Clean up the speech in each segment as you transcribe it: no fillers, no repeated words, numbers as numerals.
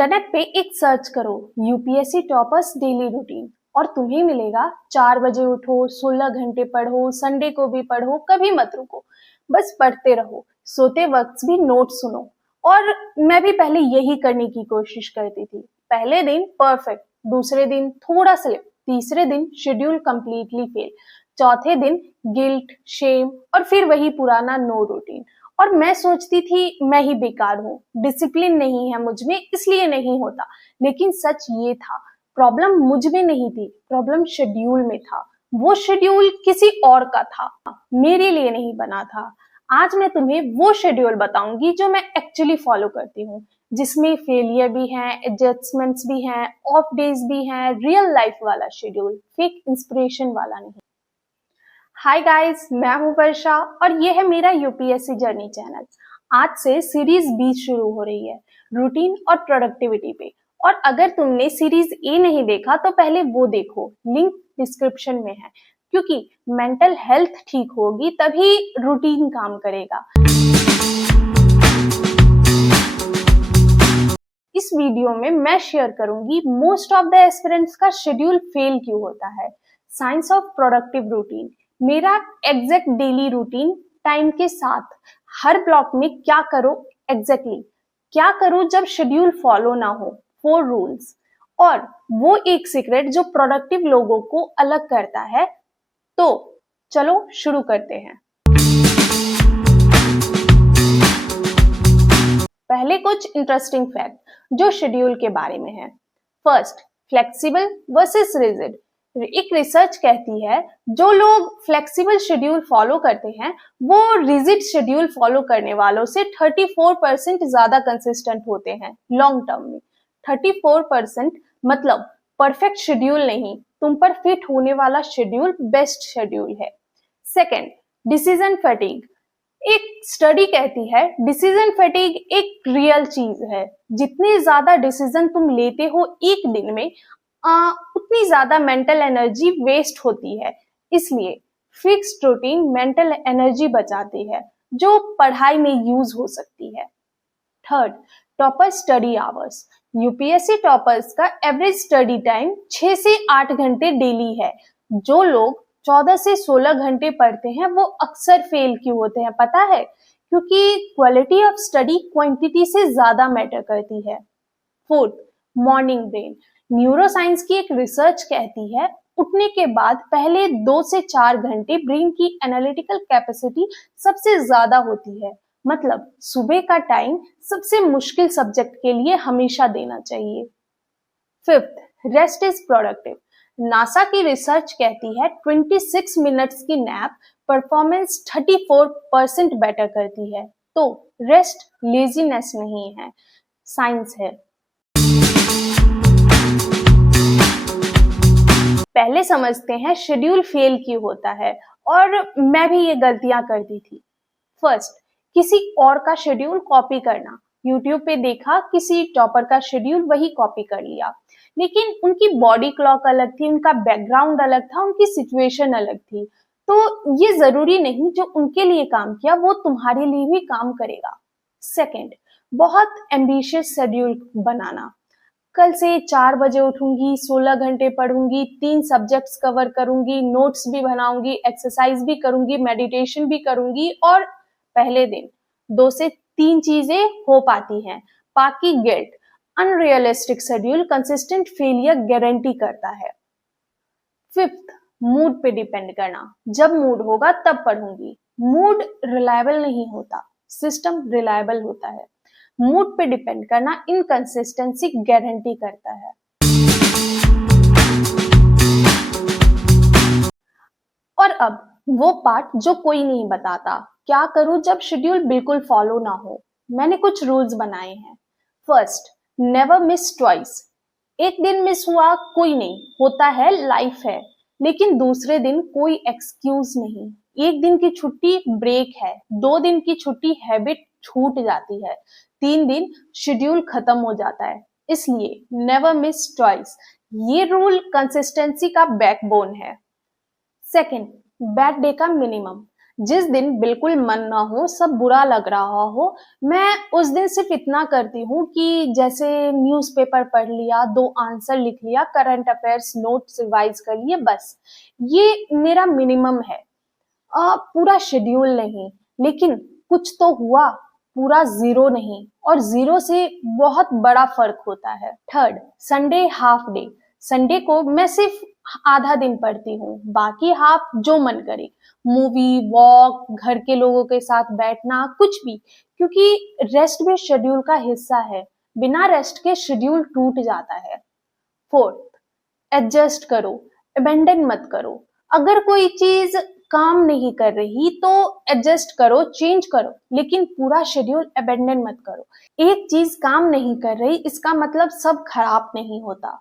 Internet पे एक search करो यूपीएससी टॉपर्स डेली रूटीन और तुम्हें मिलेगा 4 बजे उठो, 16 घंटे पढ़ो, संडे को भी पढ़ो, कभी मत रुको, बस पढ़ते रहो, सोते वक्त भी नोट सुनो। और मैं भी पहले यही करने की कोशिश करती थी। पहले दिन परफेक्ट, दूसरे दिन थोड़ा स्लिप, तीसरे दिन शेड्यूल कंप्लीटली फेल, चौथे दिन गिल्ट, शेम और फिर वही पुराना नो रूटीन। और मैं सोचती थी मैं ही बेकार हूँ, डिसिप्लिन नहीं है मुझ में इसलिए नहीं होता। लेकिन सच ये था, प्रॉब्लम मुझ में नहीं थी, प्रॉब्लम शेड्यूल में था। वो शेड्यूल किसी और का था, मेरे लिए नहीं बना था। आज मैं तुम्हें वो शेड्यूल बताऊंगी जो मैं एक्चुअली फॉलो करती हूँ, जिसमें फेलियर भी हैं, एडजस्टमेंट्स भी हैं, ऑफ डेज भी हैं, रियल लाइफ वाला शेड्यूल, फेक इंस्पिरेशन वाला नहीं। हाय गाइस, मैं हूं वर्षा और ये है मेरा यूपीएससी जर्नी चैनल। आज से सीरीज 20 शुरू हो रही है, रूटीन और प्रोडक्टिविटी पे। और अगर तुमने सीरीज ए नहीं देखा तो पहले वो देखो, लिंक डिस्क्रिप्शन में है। क्योंकि मेंटल हेल्थ ठीक होगी तभी रूटीन काम करेगा। इस वीडियो में मैं शेयर करूंगी मोस्ट ऑफ द एस्पिरेंट्स का शेड्यूल फेल क्यों होता है, साइंस ऑफ प्रोडक्टिव रूटीन, मेरा एग्जैक्ट डेली रूटीन टाइम के साथ, हर ब्लॉक में क्या करो एग्जैक्टली, क्या करो जब शेड्यूल फॉलो ना हो, 4 रूल्स, और वो एक सीक्रेट जो प्रोडक्टिव लोगों को अलग करता है। तो चलो शुरू करते हैं। पहले कुछ इंटरेस्टिंग फैक्ट जो शेड्यूल के बारे में है। First, flexible versus rigid. एक रिसर्च कहती है जो लोग फ्लेक्सिबल शेड्यूल फॉलो करते हैं वो रिजिड शेड्यूल फॉलो करने वालों से 34% ज्यादा कंसिस्टेंट होते हैं लॉन्ग टर्म में। 34% मतलब परफेक्ट शेड्यूल नहीं, तुम पर फिट होने वाला शेड्यूल बेस्ट शेड्यूल है। Second, decision fatigue. एक स्टडी कहती है डिसीजन फैटिग एक रियल चीज है। जितने ज्यादा डिसीजन तुम लेते हो एक दिन में उतनी ज्यादा मेंटल एनर्जी वेस्ट होती है। इसलिए फिक्स्ड रूटीन मेंटल एनर्जी बचाती है जो पढ़ाई में यूज हो सकती है। Third, topper study hours. UPSC toppers का एवरेज स्टडी टाइम 6 से 8 घंटे डेली है। जो लोग 14 से 16 घंटे पढ़ते हैं वो अक्सर फेल क्यों होते हैं पता है? क्योंकि क्वालिटी ऑफ स्टडी क्वांटिटी से ज्यादा मैटर करती है। Fourth, morning brain. न्यूरोसाइंस की एक रिसर्च कहती है उठने के बाद पहले 2 से 4 घंटे ब्रेन की एनालिटिकल कैपेसिटी सबसे ज्यादा होती है। मतलब सुबह का टाइम सबसे मुश्किल सब्जेक्ट के लिए हमेशा देना चाहिए। Fifth, rest is productive. NASA की रिसर्च कहती है 26 मिनट्स की नैप परफॉर्मेंस 34% बेटर करती है। तो रेस्ट लेजीनेस नहीं है, साइंस है। पहले समझते हैं शेड्यूल फेल क्यों होता है, और मैं भी ये गलतियां करती थी। फर्स्ट, किसी और का शेड्यूल कॉपी करना। यूट्यूब पे देखा किसी टॉपर का शेड्यूल, वही कॉपी कर लिया। लेकिन उनकी बॉडी क्लॉक अलग थी, उनका बैकग्राउंड अलग था, उनकी सिचुएशन अलग थी। तो ये जरूरी नहीं जो उनके लिए काम किया वो तुम्हारे लिए भी काम करेगा। सेकेंड, बहुत एम्बिशियस शेड्यूल बनाना। कल से 4 बजे उठूंगी, 16 घंटे पढ़ूंगी, 3 सब्जेक्ट्स कवर करूंगी, नोट्स भी बनाऊंगी, एक्सरसाइज भी करूंगी, मेडिटेशन भी करूंगी, और पहले दिन 2 से 3 चीजें हो पाती हैं, बाकी guilt. Unrealistic schedule consistent failure guarantee करता है। फिफ्थ, मूड पे डिपेंड करना। जब मूड होगा तब पढ़ूंगी। मूड रिलायबल नहीं होता, सिस्टम रिलायबल होता है। मूड पे डिपेंड करना इनकंसिस्टेंसी गारंटी करता है। और अब वो पार्ट जो कोई नहीं बताता, क्या करूं जब शेड्यूल बिल्कुल फॉलो ना हो। मैंने कुछ रूल्स बनाए हैं। First, never miss twice. एक दिन मिस हुआ कोई नहीं, होता है, लाइफ है। लेकिन दूसरे दिन कोई एक्सक्यूज नहीं। एक दिन की छुट्टी ब्रेक है, 2 दिन की छुट्टी हैबिट छूट जाती है, 3 दिन शेड्यूल खत्म हो जाता है। इसलिए नेवर मिस ट्वाइस, ये रूल कंसिस्टेंसी का बैकबोन है। सेकेंड, बैड डे का मिनिमम। जिस दिन बिल्कुल मन ना हो, सब बुरा लग रहा हो, मैं उस दिन सिर्फ इतना करती हूँ कि जैसे न्यूज़पेपर पढ़ लिया, 2 आंसर लिख लिया, करंट अफेयर्स नोट्स रिवाइज कर लिए, बस। ये मेरा मिनिमम है। पूरा शेड्यूल नहीं, लेकिन कुछ तो हुआ, पूरा ज़ीरो नहीं, और ज़ीरो से बहुत बड़ा फ़र्क होता है। Third, Sunday half day. Sunday को मैं सिर्फ आधा दिन पढ़ती हूँ, बाकी हाफ जो मन करे। मूवी, वॉक, घर के लोगों के साथ बैठना, कुछ भी, क्योंकि रेस्ट भी शेड्यूल का हिस्सा है। बिना रेस्ट के शेड्यूल टूट जाता है। फोर्थ, एडजस्ट करो, अबेंडन मत करो। अगर कोई चीज काम नहीं कर रही तो एडजस्ट करो, चेंज करो, लेकिन पूरा शेड्यूल अबेंडन मत करो। एक चीज काम नहीं कर रही इसका मतलब सब खराब नहीं होता।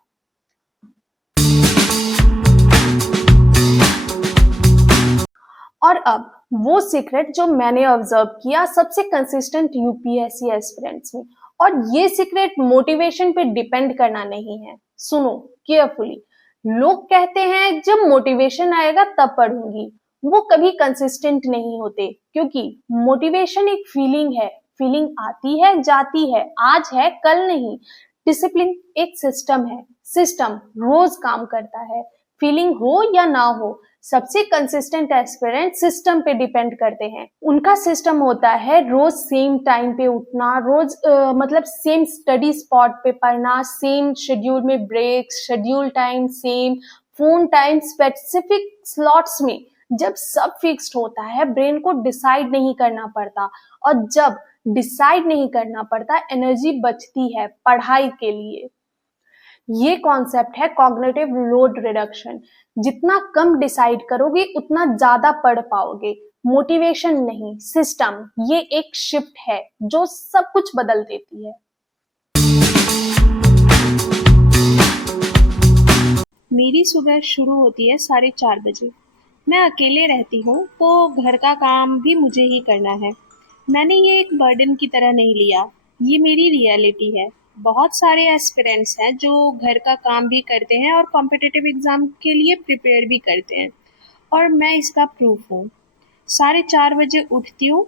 और अब वो सीक्रेट जो मैंने ऑब्जर्व किया सबसे कंसिस्टेंट यूपीएससी एस्पिरेंट्स में, और ये सीक्रेट मोटिवेशन पे डिपेंड करना नहीं है। सुनो केयरफुली। लोग कहते हैं जब मोटिवेशन आएगा तब पढ़ूंगी, वो कभी कंसिस्टेंट नहीं होते, क्योंकि मोटिवेशन एक फीलिंग है। फीलिंग आती है, जाती है, आज है कल नहीं। डिसिप्लिन एक सिस्टम है, सिस्टम रोज काम करता है, फीलिंग हो या ना हो। सबसे कंसिस्टेंट एस्पिरेंट सिस्टम पे डिपेंड करते हैं। उनका सिस्टम होता है रोज सेम टाइम पे उठना, रोज मतलब सेम स्टडी स्पॉट पे पढ़ना, सेम शेड्यूल में break, schedule time same, phone time specific slots में। जब सब फिक्स्ड होता है, ब्रेन को डिसाइड नहीं करना पड़ता, और जब डिसाइड नहीं करना पड़ता, एनर्जी बचती है पढ़ाई के लिए। ये कॉन्सेप्ट है कॉग्निटिव लोड रिडक्शन। जितना कम डिसाइड करोगे उतना ज्यादा पढ़ पाओगे। मोटिवेशन नहीं, सिस्टम। ये एक शिफ्ट है जो सब कुछ बदल देती है। मेरी सुबह शुरू होती है 4:30 बजे। मैं अकेले रहती हूँ तो घर का काम भी मुझे ही करना है। मैंने ये एक बर्डन की तरह नहीं लिया, ये मेरी रियलिटी है। बहुत सारे एस्पिरेंट्स हैं जो घर का काम भी करते हैं और कॉम्पिटिटिव एग्ज़ाम के लिए प्रिपेयर भी करते हैं, और मैं इसका प्रूफ हूँ। 4:30 बजे उठती हूँ।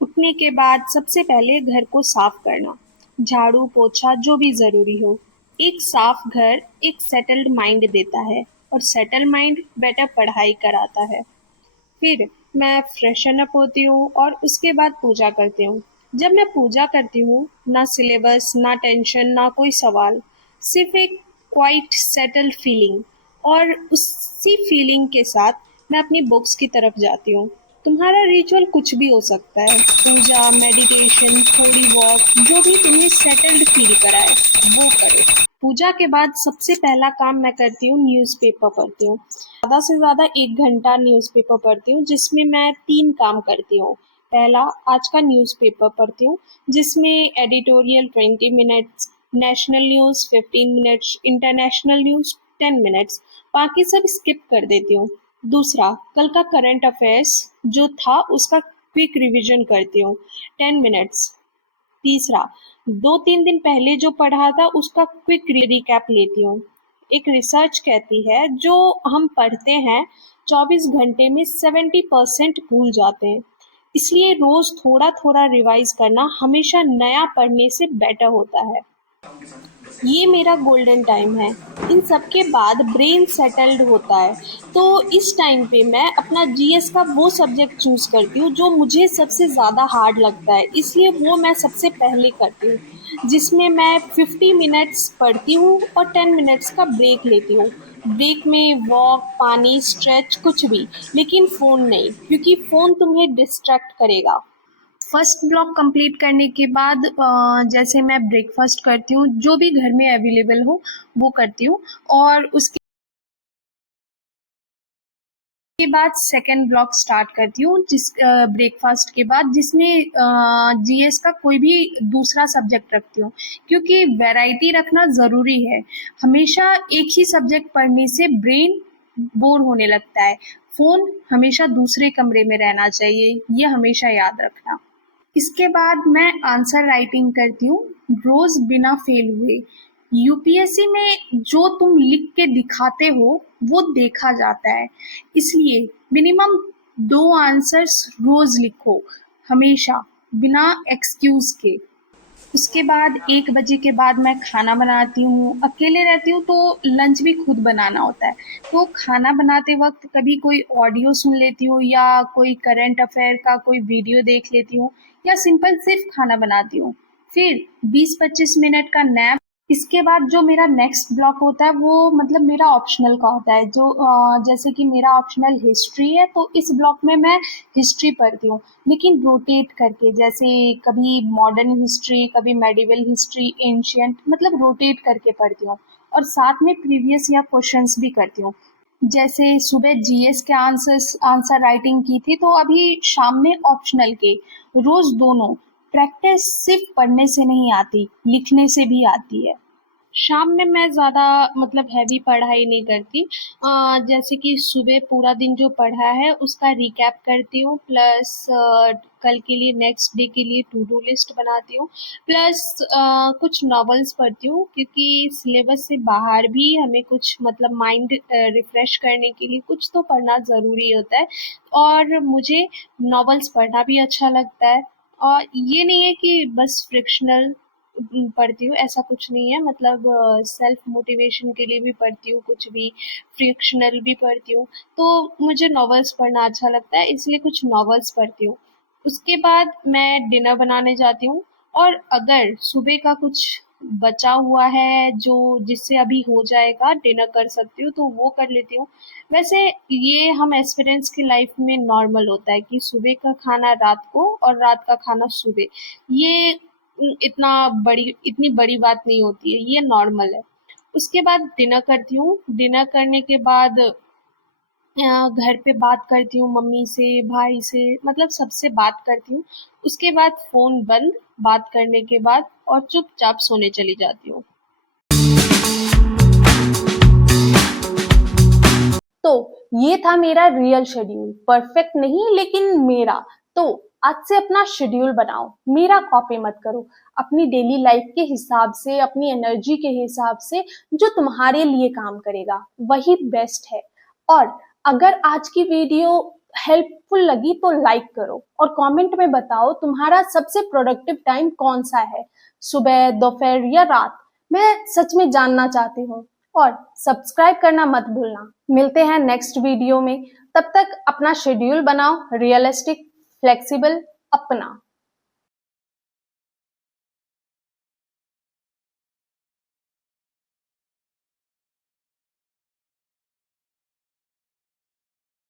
उठने के बाद सबसे पहले घर को साफ करना, झाड़ू पोछा जो भी ज़रूरी हो। एक साफ घर एक सेटल्ड माइंड देता है, और सेटल माइंड बेटर पढ़ाई कराता है। फिर मैं फ्रेशन अप होती हूँ और उसके बाद पूजा करती हूँ। जब मैं पूजा करती हूँ, ना सिलेबस, ना टेंशन, ना कोई सवाल, सिर्फ एक क्वाइट सेटल्ड फीलिंग, और उसी फीलिंग के साथ मैं अपनी बुक्स की तरफ जाती हूँ। तुम्हारा रिचुअल कुछ भी हो सकता है, पूजा, मेडिटेशन, थोड़ी वॉक, जो भी तुम्हें सेटल्ड फील कराए वो करो। पूजा के बाद सबसे पहला काम मैं करती हूँ, न्यूज़पेपर पढ़ती हूँ। ज़्यादा से ज़्यादा 1 घंटा न्यूज़पेपर पढ़ती हूँ, जिसमें मैं 3 काम करती हूँ। पहला, आज का न्यूज़पेपर पढ़ती हूँ, जिसमें editorial 20 minutes, national news 15 minutes, international news 10 minutes, बाकी सब स्किप कर देती हूँ। दूसरा, कल का करंट अफेयर्स जो था उसका क्विक रिवीजन करती हूँ, 10 मिनट्स। तीसरा, 2-3 दिन पहले जो पढ़ा था उसका क्विक रिकैप लेती हूँ। एक रिसर्च कहती है जो हम पढ़ते हैं 24 घंटे में 70% भूल जाते हैं। इसलिए रोज थोड़ा थोड़ा रिवाइज करना हमेशा नया पढ़ने से बेटर होता है। ये मेरा गोल्डन टाइम है। इन सब के बाद ब्रेन सेटल्ड होता है, तो इस टाइम पे मैं अपना जीएस का वो सब्जेक्ट चूज़ करती हूँ जो मुझे सबसे ज़्यादा हार्ड लगता है, इसलिए वो मैं सबसे पहले करती हूँ, जिसमें मैं 50 मिनट्स पढ़ती हूँ और 10 मिनट्स का ब्रेक लेती हूँ। ब्रेक में वॉक, पानी, स्ट्रेच, कुछ भी, लेकिन फ़ोन नहीं, क्योंकि फ़ोन तुम्हें डिस्ट्रैक्ट करेगा। फर्स्ट ब्लॉक कंप्लीट करने के बाद जैसे मैं ब्रेकफास्ट करती हूँ, जो भी घर में अवेलेबल हो वो करती हूँ, और उसके बाद सेकंड ब्लॉक स्टार्ट करती हूँ, जिस ब्रेकफास्ट के बाद, जिसमें जीएस का कोई भी दूसरा सब्जेक्ट रखती हूँ, क्योंकि वैरायटी रखना ज़रूरी है। हमेशा एक ही सब्जेक्ट पढ़ने से ब्रेन बोर होने लगता है। फ़ोन हमेशा दूसरे कमरे में रहना चाहिए, ये हमेशा याद रखना। इसके बाद मैं आंसर राइटिंग करती हूँ, रोज बिना फेल हुए। यूपीएससी में जो तुम लिख के दिखाते हो वो देखा जाता है, इसलिए मिनिमम 2 आंसर्स रोज लिखो, हमेशा, बिना एक्सक्यूज के। उसके बाद 1 बजे के बाद मैं खाना बनाती हूँ। अकेले रहती हूँ तो लंच भी खुद बनाना होता है। तो खाना बनाते वक़्त कभी कोई ऑडियो सुन लेती हूँ या कोई करंट अफ़ेयर का कोई वीडियो देख लेती हूँ या सिंपल सिर्फ़ खाना बनाती हूँ। फिर 20-25 मिनट का नैप। इसके बाद जो मेरा नेक्स्ट ब्लॉक होता है वो मतलब मेरा ऑप्शनल का होता है, जो जैसे कि मेरा ऑप्शनल हिस्ट्री है तो इस ब्लॉक में मैं हिस्ट्री पढ़ती हूँ, लेकिन रोटेट करके, जैसे कभी मॉडर्न हिस्ट्री, कभी मेडिवल हिस्ट्री, एंशियंट, मतलब रोटेट करके पढ़ती हूँ। और साथ में प्रीवियस या क्वेश्चंस भी करती हूँ। जैसे सुबह जीएस के आंसर राइटिंग की थी तो अभी शाम में ऑप्शनल के। रोज दोनों। प्रैक्टिस सिर्फ पढ़ने से नहीं आती, लिखने से भी आती है। शाम में मैं ज़्यादा मतलब हैवी पढ़ाई नहीं करती। जैसे कि सुबह पूरा दिन जो पढ़ा है उसका रिकैप करती हूँ, प्लस कल के लिए, नेक्स्ट डे के लिए टू डू लिस्ट बनाती हूँ, प्लस कुछ नॉवेल्स पढ़ती हूँ क्योंकि सिलेबस से बाहर भी हमें कुछ मतलब माइंड रिफ्रेश करने के लिए कुछ तो पढ़ना ज़रूरी होता है। और मुझे नॉवेल्स पढ़ना भी अच्छा लगता है। और ये नहीं है कि बस फ्रिक्शनल पढ़ती हूँ, ऐसा कुछ नहीं है, मतलब सेल्फ मोटिवेशन के लिए भी पढ़ती हूँ, कुछ भी फ्रिक्शनल भी पढ़ती हूँ। तो मुझे नॉवेल्स पढ़ना अच्छा लगता है, इसलिए कुछ नॉवेल्स पढ़ती हूँ। उसके बाद मैं डिनर बनाने जाती हूँ। और अगर सुबह का कुछ बचा हुआ है जो जिससे अभी हो जाएगा, डिनर कर सकती हूँ तो वो कर लेती हूँ। वैसे ये हम एस्पिरेंट्स की लाइफ में नॉर्मल होता है कि सुबह का खाना रात को और रात का खाना सुबह। ये इतनी बड़ी बात नहीं होती है, ये नॉर्मल है। उसके बाद डिनर करती हूँ। डिनर करने के बाद घर पे बात करती हूँ, मम्मी से, भाई से, मतलब सबसे बात करती हूँ। उसके बाद फ़ोन बंद, बात करने के बाद, और चुपचाप सोने चली जाती हूँ। तो ये था मेरा रियल शेड्यूल, परफेक्ट नहीं लेकिन मेरा। तो आज से अपना शेड्यूल बनाओ, मेरा कॉपी मत करो। अपनी डेली लाइफ के हिसाब से, अपनी एनर्जी के हिसाब से, जो तुम्हारे लिए काम करेगा वही बेस्ट है। और अगर आज की वीडियो हेल्पफुल लगी तो लाइक करो और कमेंट में बताओ तुम्हारा सबसे प्रोडक्टिव टाइम कौन सा है, सुबह, दोपहर या रात। मैं सच में जानना चाहती हूँ। और सब्सक्राइब करना मत भूलना। मिलते हैं नेक्स्ट वीडियो में। तब तक अपना शेड्यूल बनाओ, रियलिस्टिक, फ्लेक्सिबल, अपना।